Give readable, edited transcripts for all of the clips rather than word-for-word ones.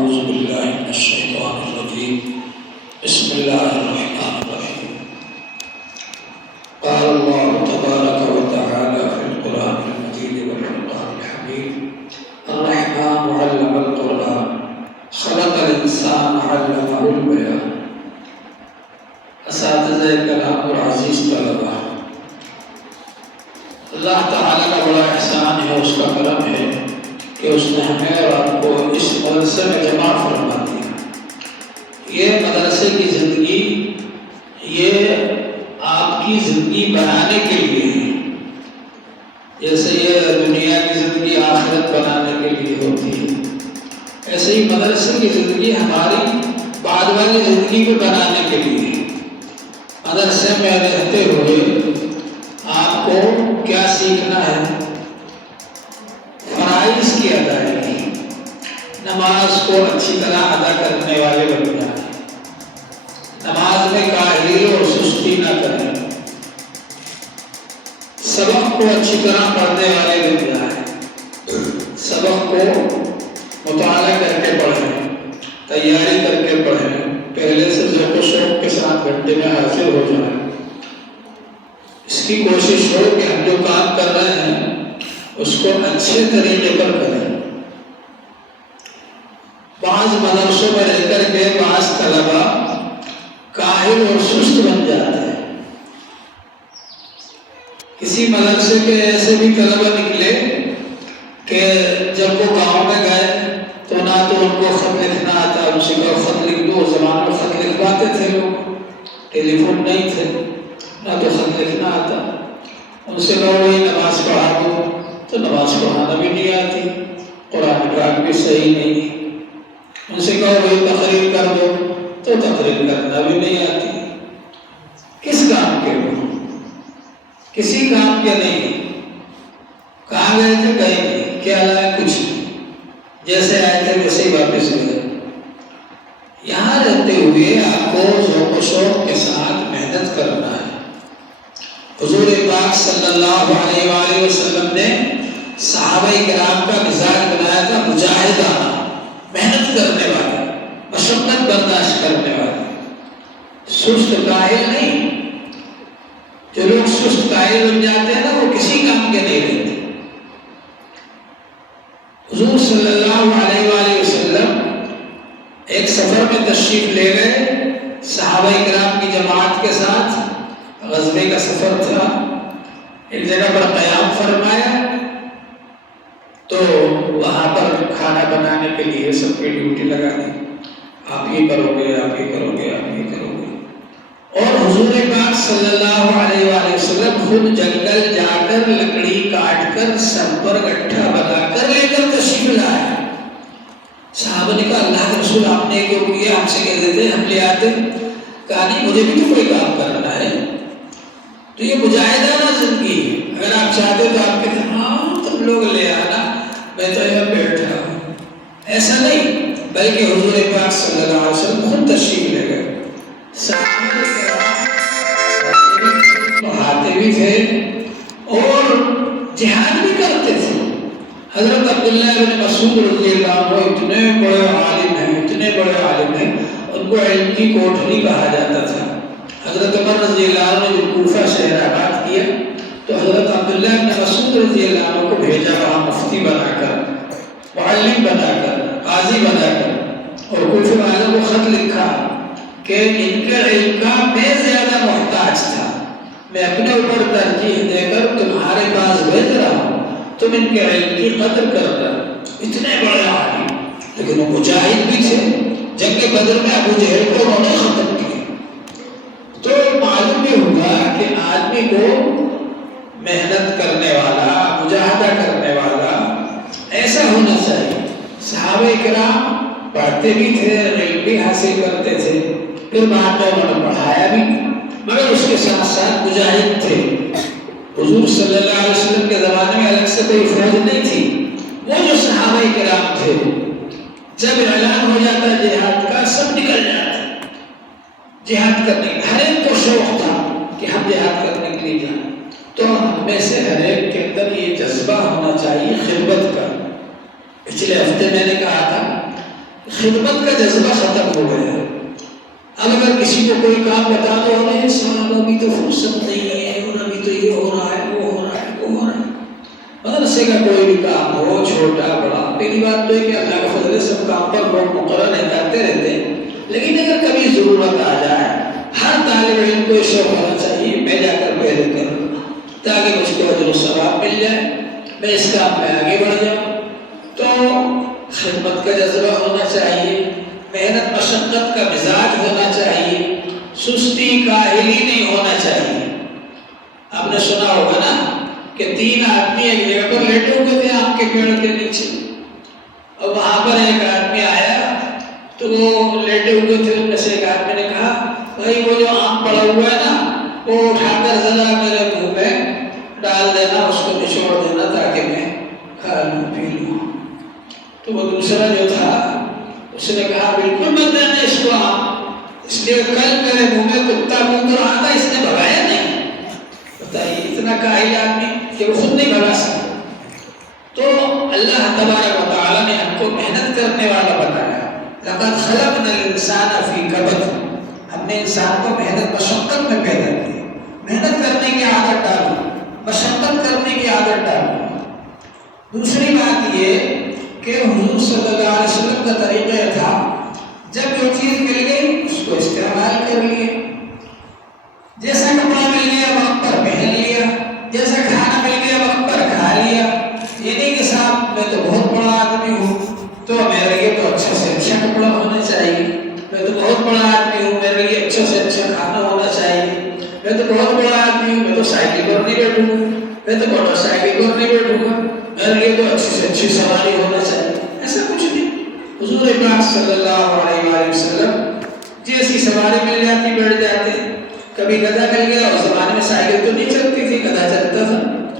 أعوذ بالله من الشيطان الرجيم بسم الله الرحمن الرحيم قال الله تبارك وتعالى في القرآن المجيد والفرقان الحميد الرحمن علم القرآن خلق الإنسان علمه البيان اساتذہ کلام اور عزیز طلبہ، اللہ تعالیٰ کا بڑا احسان ہے، اس کا کرم ہے کہ اس نے ہمیں اور آپ کو اس مدرسے میں جمع فرما دیا۔ یہ مدرسے کی زندگی یہ آپ کی زندگی بنانے کے لیے ہے، جیسے یہ دنیا کی زندگی آخرت بنانے کے لیے ہوتی ہے، ایسے ہی مدرسے کی زندگی ہماری بعد والی زندگی کو بنانے کے لیے ہے۔ مدرسے میں رہتے ہوئے آپ کو کیا سیکھنا ہے؟ فرائض کی ادائیگی، نماز کو اچھی طرح ادا کرنے والے بن جائیں، نماز میں کاہلی اور سستی نہ کریں، سبق کو اچھی طرح پڑھنے والے بن جائیں، سبق کو مطالعہ کر کے پڑھیں، تیاری کر کے پڑھیں، پہلے سے ذوق و شوق کے ساتھ گھنٹے میں حاضر ہو جائیں۔ اس کی کوشش ہو کہ ہم جو کام کر رہے ہیں اس کو اچھے طریقے پر کریں۔ بعض مدرسوں میں رہ کر کے بعض طلبہ کاہل اور سست بن جاتے ہیں۔ کسی مدرسے کے ایسے بھی طلبہ نکلے کہ جب وہ گاؤں میں گئے تو نہ تو ان کو خط لکھنا آتا، ان سے کہو خط لکھ دو، زمانے میں خط لکھواتے تھے لوگ، ٹیلی فون نہیں تھے، نہ تو خط لکھنا آتا، ان سے کہو وہی نماز پڑھا دو تو نماز پڑھانا بھی نہیں آتی، قرآن پاک بھی صحیح نہیں، ان سے کہو وہی تقریر کر دو تو تقریر کرنا بھی نہیں آتی۔ کس کام کے وہ؟ کسی کام کے نہیں۔ کہاں گئے تھے؟ کہیں نہیں۔ کیا لائے؟ کچھ نہیں، جیسے آئے تھے ویسے ہی واپس گئے۔ یہاں رہتے ہوئے آپ کو ذوق و شوق کے ساتھ محنت کرنا ہے۔ حضور پاک صلی اللہ علیہ وآلہ وسلم نے صحابہ کرام کا مزاج بنایا تھا مجاہدانہ، محنت کرنے والے، مشقت برداشت کرنے والے، سست کاہل نہیں۔ جو لوگ سست کاہل بن جاتے ہیں نا، وہ کسی کام کے نہیں رہتے۔ حضور صلی اللہ علیہ وآلہ وسلم ایک سفر میں تشریف لے گئے صحابہ کرام کی جماعت کے ساتھ، غزوے کا سفر تھا، ایک جگہ پر قیام فرمایا تو وہاں پر کھانا بنانے کے لیے سب کی ڈیوٹی لگا دی، آپ یہ کرو گے، آپ یہ کرو گے، آپ یہ کرو گے۔ اور حضور پاک صلی اللہ علیہ وآلہ وسلم خود جنگل جا کر لکڑی کاٹ کر سر پر گٹھا بنا کر لے کر تشریف لائے۔ صحابہ نے کہا اللہ کے رسول آپ نے کیوں کیا؟ ہم سے کہہ دیتے ہم لے آتے۔ کہا نہیں، مجھے بھی تو کوئی کام کرنا ہے، تو یہ مجاہدانہ زندگی ہے۔ اگر آپ چاہتے تو آپ کہتے ہاں تم لوگ لے آنا، میں تو یہاں بیٹھا ہوں۔ ایسا نہیں، بلکہ حضور پاک صلی اللہ علیہ وسلم خود تشریف لے گئے۔ صحابہ پڑھاتے بھی تھے اور جہاد بھی کرتے تھے۔ حضرت عبداللہ بن مسعود رضی اللہ عنہ اتنے بڑے عالم ہیں، اتنے بڑے عالم ہیں، ان کو علم کی کوٹھری کہا جاتا تھا۔ حضرت عمر رضی اللہ عنہ نے جب کوفہ شہر آباد کیا تو حضرت عبداللہ بن مسعود رضی اللہ عنہ کو بھیجا وہاں مفتی بنا کر، معلم بنا کر، قاضی بنا کر، اور کوفہ والوں کو خط لکھا کہ ان کے علم کا میں زیادہ محتاج تھا، میں اپنے اوپر ترجیح دے کر تمہارے پاس بھیج رہا ہوں، تم ان کے علم کی قدر کرنا۔ اتنے بڑے عالم، لیکن وہ مجاہد بھی تھے۔ جنگ بدر میں ابو جہل کو انہوں نے ختم کیا۔ تو معلوم یہ ہوگا کہ آدمی کو محنت کرنے والا، مجاہدہ کرنے والا ایسا ہونا چاہیے۔ صحابہ کرام پڑھتے بھی تھے، علم بھی حاصل کرتے تھے، پھر بعد میں انہوں نے پڑھایا بھی، مگر اس کے ساتھ ساتھ مجاہد تھے۔ حضور صلی اللہ علیہ وسلم کے زمانے میں الگ سے کوئی فوج نہیں تھی۔ وہ جو صحابہ کرام تھے، جب اعلان ہو جاتا جہاد کا، سب نکل جاتے جہاد کرنے کا۔ ہر ایک کو شوق تھا کہ ہم جہاد کرنے کے لیے جائیں۔ تو ہم میں سے ہر ایک کے اندر یہ جذبہ ہونا چاہیے خدمت کا۔ پچھلے ہفتے میں نے کہا تھا خدمت کا جذبہ ختم ہو گیا ہے۔ اب اگر کسی کو کوئی کام بتا دو رہے صاحب ابھی تو فرصت نہیں ہے، اور ابھی تو یہ ہو رہا ہے، وہ ہو رہا ہے، وہ ہو رہا ہے، مدرسے کا کوئی بھی کام ہو چھوٹا بڑا، پہلی بات تو ہے کہ اللہ کا فضل سب کام پر لوگ مقرر کرتے رہتے ہیں، لیکن اگر کبھی ضرورت آ جائے ہر طالب علم کو شوق ہونا چاہیے میں جا کر محنت کروں تاکہ مجھ کو اجر و ثواب مل جائے، میں اس کام میں آگے بڑھ جاؤں۔ تو خدمت کا جذبہ ہونا چاہیے، محنت مشقت کا مزاج ہونا چاہیے، سستی کاہلی نہیں ہونا چاہیے۔ آپ نے سنا ہوگا نا کہ 3 آدمی ایک جگہ پر لیٹے ہوئے تھے آم کے پیڑ کے نیچے، اور وہاں پر ایک آدمی آیا تو وہ لیٹے ہوئے تھے، ان میں سے ایک آدمی نے کہا بھائی وہ جو آم پڑا ہوا ہے نا وہ اٹھا کر ذرا میرے منہ میں ڈال دینا، اس کو نچوڑ دینا تاکہ میں کھا لوں پی لوں۔ تو وہ دوسرا جو تھا اس نے کہا بالکل مت دینا اس کو آم، اس لیے کل میرے منہ میں کتا منہ کر آتا اس نے بھگایا نہیں۔ بتائیے اتنا کاہل آدمی کہ وہ خود نہیں بھگا سکتا۔ تو اللہ تبارک و تعالیٰ نے ہم کو محنت کرنے والا بتایا، لقد خلقنا الانسان فی کبد، ہم نے انسان کو محنت مشقت میں پیدا کیا، محنت کرنے کی عادت ڈالی، مشقت کرنے کی عادت ڈالی۔ دوسری بات یہ کہ حضور صلی اللہ علیہ وسلم کا طریقہ یہ تھا جب جو چیز مل گئی اس کو استعمال کر لیے، جیسا کپڑا مل گیا وقت پر پہن لیا، جیسا کھانا مل گیا وقت پر کھا لیا۔ یہ نہیں کہ صاحب میں تو بہت بڑا آدمی ہوں تو میرے لیے تو اچھا سے اچھا کپڑا ہونا چاہیے، میں تو بہت بڑا آدمی ہوں میرے لیے اچھا سے اچھا کھانا ہونا چاہیے، میں تو بہت بڑا آدمی ہوں میں تو سائیکل پر نہیں بیٹھوں گا، میں تو موٹر سائیکل پر نہیں بیٹھوں گا، میرے لیے تو اچھی سے اچھی سواری ہونا چاہیے۔ ایسا کچھ نہیں، حضور پاک صلی اللہ علیہ وآلہ وسلم جیسی سواری مل جاتی بیٹھ جاتے۔ کبھی گدھا مل گیا، اس زمانے میں سائیکل تو نہیں چلتی تھی، گدھا چلتا تھا،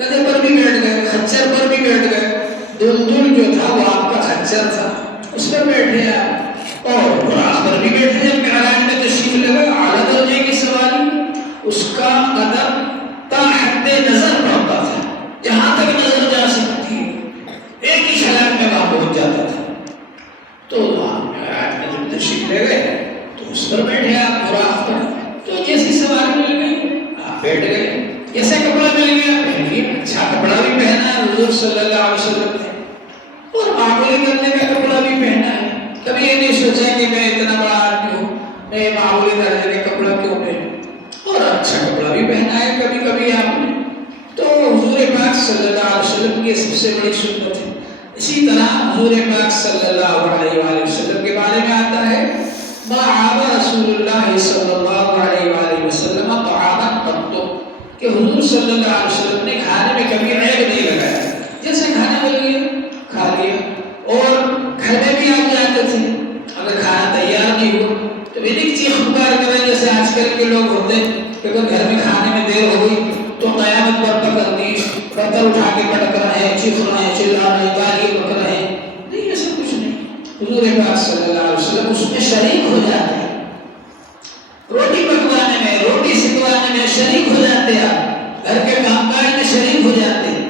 گدھے پر بھی بیٹھ گئے، خچر پر بھی بیٹھ گئے، دلدل جو تھا وہ آپ کا خچر تھا اس پر بیٹھے آپ، اور براق پر بھی بیٹھے۔ جب معراج میں تشریف لگا اعلیٰ درجے کی سواری، اس کا قدم تا حد نظر پڑتا تھا، جہاں تک نظر جا سکتی ہے ایک ہی چھلانگ میں وہاں پہنچ جاتا تھا۔ تو معراج میں جب تشریف لے گئے تو اس پر بیٹھے آپ براق پر، تو جیسی سواری مل گئی آپ بیٹھ گئے، جیسا کپڑا مل گیا پہن لیا، اچھا کپڑا بھی پہنا ہے حضور صلی اللہ علیہ وسلم نے، اور معمولی کرنے کا کپڑا بھی پہنا ہے۔ کبھی یہ نہیں سوچا کہ میں اتنا بڑا آدمی ہوں میں معمولی درجے کا کپڑا کیوں پہنوں، اور اچھا کپڑا بھی پہنا ہے کبھی کبھی آپ نے۔ تو حضور پاک صلی اللہ علیہ وسلم کی سب سے بڑی سنت ہے۔ اسی طرح حضور پاک صلی اللہ علیہ وآلہ وسلم کے بارے میں آتا ہے ما عاب رسول اللہ صلی اللہ علیہ وآلہ وسلم طعاما قط، کہ حضور صلی اللہ علیہ وسلم نے کھانے میں کبھی عیب نہیں لگایا، جیسے کھانا مل گیا کھا لیا، اور گھر میں بھی آپ جاتے تھے اگر کھانا تیار نہیں ہو تو یہ نہیں چیخ پکار کریں جیسے آج کل کے لوگ ہوتے ہیں کہ اگر گھر میں کھانے میں دیر ہو گئی تو قیامت برپا کر دی، برتن اٹھا کے پٹک رہے ہیں، چیخ رہے ہیں، چلا رہے ہیں، گالی بک رہے ہیں۔ نہیں، ایسا کچھ نہیں، حضور پاک صلی اللہ علیہ وسلم اس میں شریک ہو جاتے ہیں، روٹی پکوانے میں، روٹی سکوانے میں شریک ہو جاتے ہیں، آپ گھر کے کام کاج میں شریک ہو جاتے ہیں۔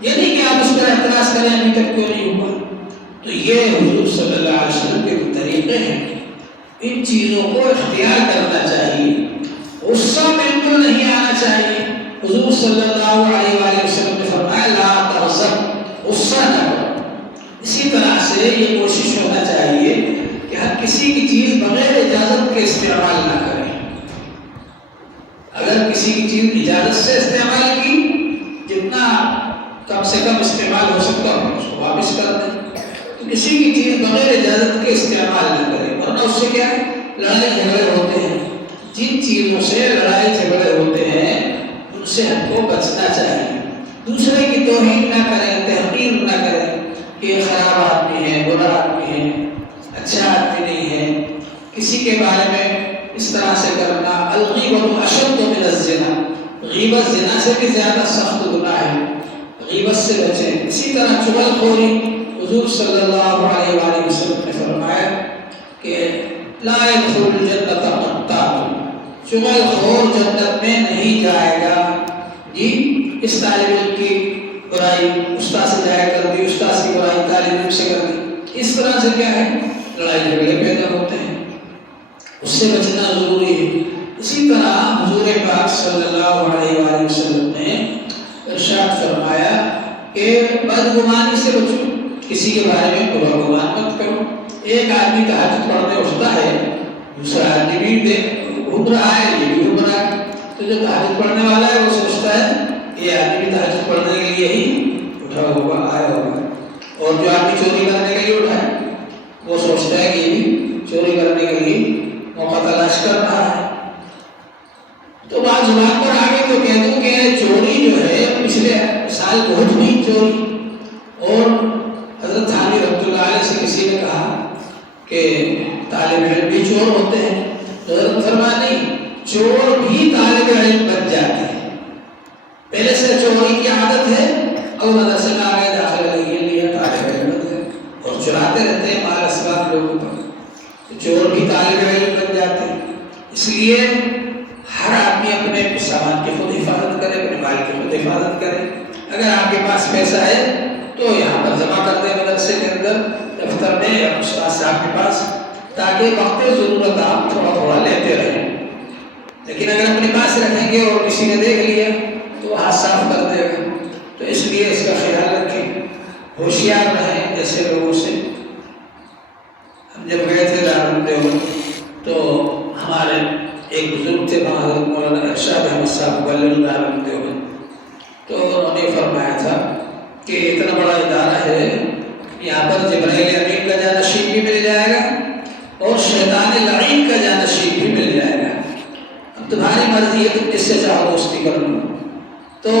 یہ نہیں کہ آپ اس پر اعتراض کریں ابھی تک کیوں نہیں ہوا۔ تو یہ حضور صلی اللہ علیہ وسلم کے طریقے ہیں، ان چیزوں کو اختیار کرنا چاہیے، غصہ بالکل نہیں آنا چاہیے۔ حضور صلی اللہ علیہ وآلہ وسلم نے فرمایا لا تغضب، غصہ نہ کرو۔ اسی طرح سے یہ کوشش ہونا چاہیے کہ ہر کسی کی چیز بغیر اجازت کے استعمال نہ کریں۔ اگر کسی کی چیز اجازت سے استعمال کی، جتنا کم سے کم استعمال ہو سکتا ہو اس کو واپس کر دیں، تو کسی کی چیز بغیر اجازت کے استعمال نہ کریں، ورنہ اس سے کیا ہے لڑائی جھگڑے ہوتے ہیں۔ جن چیزوں سے لڑائی جھگڑے ہوتے ہیں ان سے ہم کو بچنا چاہیے۔ دوسرے کی توہین نہ کریں، تحقیر نہ کریں کہ یہ خراب آدمی ہے، برا آدمی ہے، اچھا آدمی نہیں ہے، کسی کے بارے میں اس طرح سے کرنا۔ الغیبۃ اشد من الزنا، غیبت زنا سے بھی زیادہ سخت گناہ ہے، غیبت سے بچیں۔ اسی طرح چغل خوری، حضور صلی اللہ علیہ وآلہ وسلم نے فرمایا کہ لا يدخل الجنة قطاع، چغل خور جنت میں نہیں جائے گا۔ جی اس طالب علم کی برائی استاد سے جائے کر دی، استاد کی برائی طالب علم سے کر دی، اس طرح سے کیا ہے لڑائی جھگڑے پیدا ہوتے ہیں، اس سے بچنا ضروری ہے۔ اسی طرح حضور پاک صلی اللہ علیہ وآلہ وسلم نے ارشاد فرمایا کہ بدگمانی سے بچو، کسی کے بارے میں برا گمان مت کرو۔ ایک آدمی تہجد پڑھنے اٹھتا ہے، دوسرا آدمی بھی گھوم رہا ہے، یہ بھی گھوم رہا ہے، تو جو تہجد پڑھنے والا ہے وہ سوچتا ہے یہ آدمی تہجد پڑھنے کے لیے ہی اٹھا ہوگا، آیا ہوگا، اور جو آدمی چوری کرنے کے لیے اٹھا ہے وہ سوچتا ہے کہ یہ بھی چوری کرنے کے لیے موقع تلاش کر رہا ہے۔ تو بات زبان پر آگے تو کہہ دوں کہ چوری جو ہے پچھلے سال بہت ہوئی چوری، اور حضرت تھانوی رحمۃ اللہ علیہ سے کسی نے کہا کہ طالب علم بھی چور ہوتے ہیں، تو حضرت فرمایا نہیں، چور بھی طالب علم بن جاتے ہیں، پہلے سے چوری کی عادت ہے اور مدرسے میں آگے داخلہ لیا طالب علم بن گئے اور چراتے رہتے ہیں مال اسباب لوگوں پر، تو چور بھی طالب علم بن جاتے ہیں۔ اس لیے ہر آدمی اپنے سامان کی خود حفاظت کرے، اپنے مال کی خود حفاظت کرے۔ اگر آپ کے پاس پیسہ ہے تو یہاں پر جمع کر دیں مدرسے کے اندر، دفتر میں یا استاد صاحب کے پاس، تاکہ وقت ضرورت آپ تھوڑا تھوڑا لیتے رہیں۔ لیکن اگر اپنے پاس رکھیں گے اور کسی نے دیکھ لیا تو وہ ہاتھ صاف کر دے گا، تو اس لیے اس کا خیال رکھیں، ہوشیار رہیں ایسے لوگوں سے۔ ہم جب گئے تھے دارالعلوم دیوبند تو ہمارے ایک بزرگ تھے حضرت مولانا ارشاد احمد صاحب مبلغ دارالعلوم دیوبند، تو انہوں نے فرمایا تھا کہ اتنا بڑا ادارہ ہے، یہاں پر جبرائیل امین کا جانشین بھی مل جائے گا اور شیطان لعین کا جانشین بھی مل جائے گا، اب تمہاری مرضی ہے تم کس سے چاہو دوستی کر لو۔ تو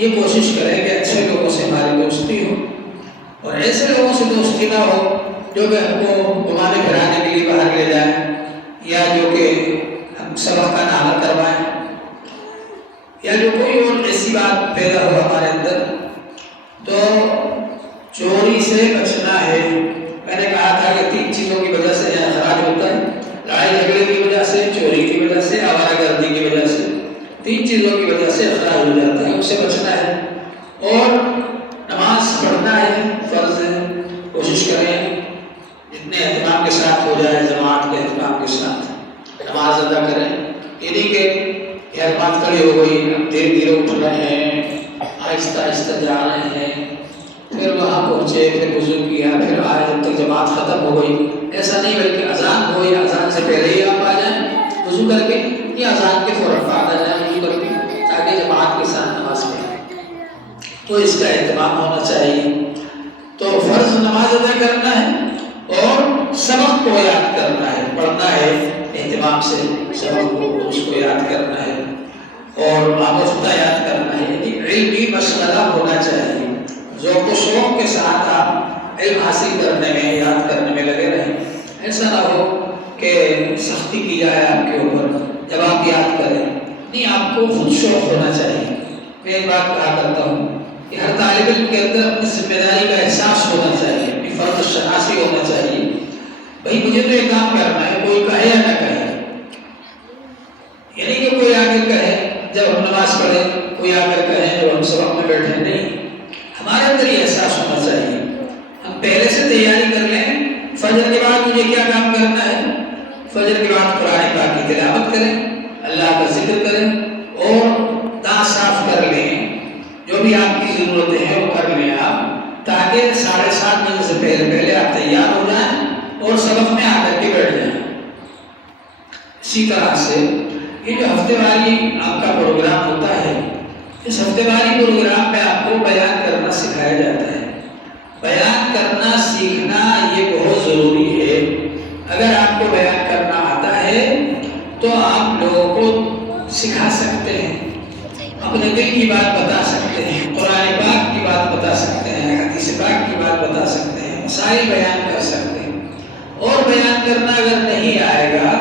یہ کوشش کریں کہ اچھے لوگوں سے ہماری دوستی ہو اور ایسے لوگوں سے دوستی نہ ہو جو کہ ہم کو گھمانے پھرانے کے لیے باہر لے جائیں یا جو کہ ہم سبق کا ناغہ کروائیں یا جو کوئی اور ایسی بات پیدا ہو ہمارے اندر۔ تو چوری سے بچنا ہے۔ میں نے کہا تھا کہ 3 چیزوں کی وجہ سے یہاں خراج ہوتا ہے، لڑائی جھگڑے کی وجہ سے، چوری کی وجہ سے، آوارہ گردی کی وجہ سے، 3 چیزوں کی وجہ سے خراج ہو جاتا ہے، اس سے بچنا ہے۔ اور نماز پڑھنا ہے، فرض ہے، کوشش کریں جتنے اہتمام کے ساتھ ہو جائے، جماعت کے اہتمام کے ساتھ نماز ادا کریں۔ یہ نہیں کہ ہر بات کھڑی ہو گئی، ہم دھیرے دھیرے اٹھ رہے ہیں، آہستہ آہستہ جا رہے ہیں، پھر وہاں پہنچے، پھر وضو کیا، پھر آئے جب تک جماعت ختم ہو گئی، ایسا نہیں، بلکہ اذان ہو یا اذان سے پہلے ہی آپ آ جائیں وضو کر کے، یا اذان کے فوراً بعد آ جائیں وضو کر کے، تاکہ جماعت کے ساتھ نماز پڑھیں۔ تو اس کا اہتمام ہونا چاہیے۔ تو فرض نماز ادا کرنا ہے اور سبق کو یاد کرنا ہے، پڑھنا ہے اہتمام سے، سبق کو اس کو یاد کرنا ہے اور آموختہ یاد کرنا ہے، یعنی علمی مشغلہ ہونا چاہیے، ذوق و شوق کے ساتھ آپ علم حاصل کرنے میں، یاد کرنے میں لگے رہیں۔ ایسا نہ ہو کہ سختی کی جائے آپ کے اوپر جب آپ یاد کریں، نہیں، آپ کو خود شوق ہونا چاہیے۔ میں ایک بات کہا کرتا ہوں کہ ہر طالب علم کے اندر اپنی ذمہ داری کا احساس ہونا چاہیے، اپنی فرض شناسی ہونا چاہیے، بھائی مجھے تو یہ کام کرنا ہے، کوئی کہے یا نہ کہے، یعنی کہ کوئی آ کر کہے جب ہم نماز پڑھیں، کوئی آ کر کہے جب ہم سبق میں بیٹھے، نہیں، ہمارے اندر یہ احساس ہونا چاہیے۔ ہم پہلے سے تیاری کر لیں، فجر کے بعد مجھے کیا کام کرنا ہے، فجر کے بعد قرآن پاک کی تلاوت کریں، اللہ کا ذکر کریں اور دانت صاف کر لیں، جو بھی آپ کی ضرورتیں ہیں وہ کر لیں آپ، تاکہ 7:30 بجے سے پہلے آپ تیار ہو جائیں اور سبق میں آ کر کے بیٹھ جائیں۔ اسی طرح سے یہ جو ہفتے واری آپ کا پروگرام ہوتا ہے، اس ہفتے واری پروگرام میں آپ کو بیان کرنا سکھایا جاتا ہے۔ بیان کرنا سیکھنا یہ بہت ضروری ہے۔ اگر آپ کو بیان کرنا آتا ہے تو آپ لوگوں کو سکھا سکتے ہیں، اپنے دل کی بات بتا سکتے ہیں، قرآن پاک کی بات بتا سکتے ہیں، حدیث پاک کی بات بتا سکتے ہیں، مسائل بیان کر سکتے ہیں۔ اور بیان کرنا اگر نہیں آئے گا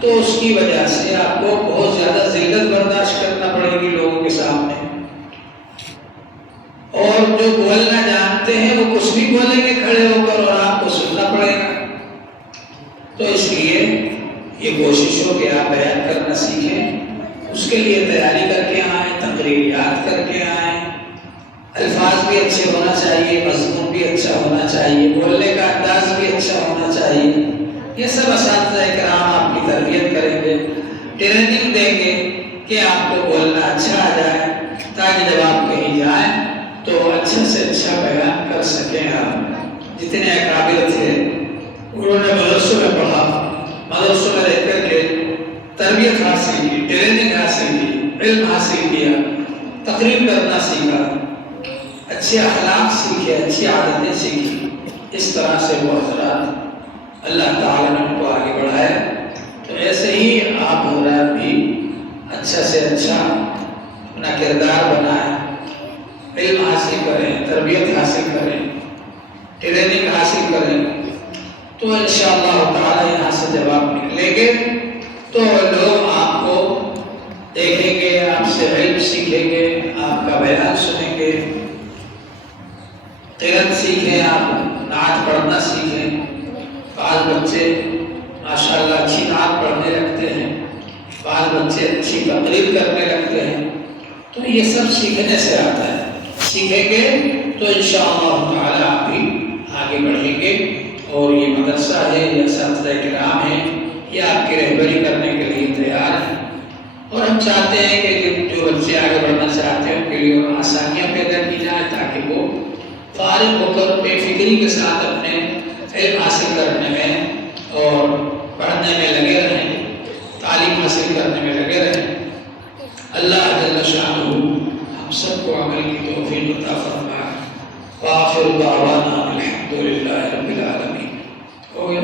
تو اس کی وجہ سے آپ کو بہت زیادہ ذلت برداشت کرنا پڑے گی لوگوں کے سامنے، اور جو بولنا جانتے ہیں وہ کچھ بھی بولیں گے کھڑے ہو کر اور آپ کو سننا پڑے گا۔ تو اس لیے یہ کوشش ہو کہ آپ بیان کرنا سیکھیں، اس کے لیے تیاری کر کے آئیں، تقریر یاد کر کے آئیں، الفاظ بھی اچھے ہونا چاہیے، مضمون بھی اچھا ہونا چاہیے، بولنے کا انداز بھی اچھا ہونا چاہیے۔ یہ سب اساتذہ کرام آپ کی تربیت کریں گے، ٹریننگ دیں گے کہ آپ کو بولنا اچھا آ جائے، تاکہ جب آپ کہیں جائیں تو اچھا سے اچھا بیان کر سکیں۔ آپ جتنے اکابر تھے انہوں نے مدرسوں میں پڑھا، مدرسوں میں رہ کر کے تربیت حاصل کی، ٹریننگ حاصل کی، علم حاصل کیا، تقریر کرنا سیکھا، اچھے اخلاق سیکھے، اچھی عادتیں سیکھی۔ اس طرح سے وہ حضرات اللہ تعالیٰ نے ان کو آگے بڑھایا۔ تو ایسے ہی آپ حضرات بھی اچھا سے اچھا اپنا کردار بنائیں، علم حاصل کریں، تربیت حاصل کریں، ٹریننگ حاصل کریں، تو انشاءاللہ تعالیٰ یہاں سے جب آپ نکلیں گے تو لوگ آپ کو دیکھیں گے، آپ سے علم سیکھیں گے، آپ کا بیان سنیں گے، قرأت سیکھیں، آپ نعت پڑھنا سیکھیں۔ بعض بچے ماشاءاللہ اچھی نعت پڑھنے لگتے ہیں، بعض بچے اچھی تقریر کرنے لگتے ہیں، تو یہ سب سیکھنے سے آتا ہے۔ سیکھیں گے تو انشاءاللہ تعالی آپ بھی آگے بڑھیں گے، اور یہ مدرسہ ہے، یہ اساتذہ کرام ہیں، یہ آپ کی رہبری کرنے کے لیے تیار ہیں، اور ہم چاہتے ہیں کہ جو بچے آگے بڑھنا چاہتے ہیں ان کے لیے آسانیاں پیدا کی جائیں، تاکہ وہ فارغ ہو کر بے فکری کے ساتھ اپنے علم حاصل کرنے میں اور پڑھنے میں لگے رہیں، تعلیم حاصل کرنے میں لگے رہیں۔ اللہ جل شانہ ہم سب کو عمل کی توفیق عطا فرمائے۔ وآخر دعوانا الحمد للہ رب العالمین۔ ہو گیا؟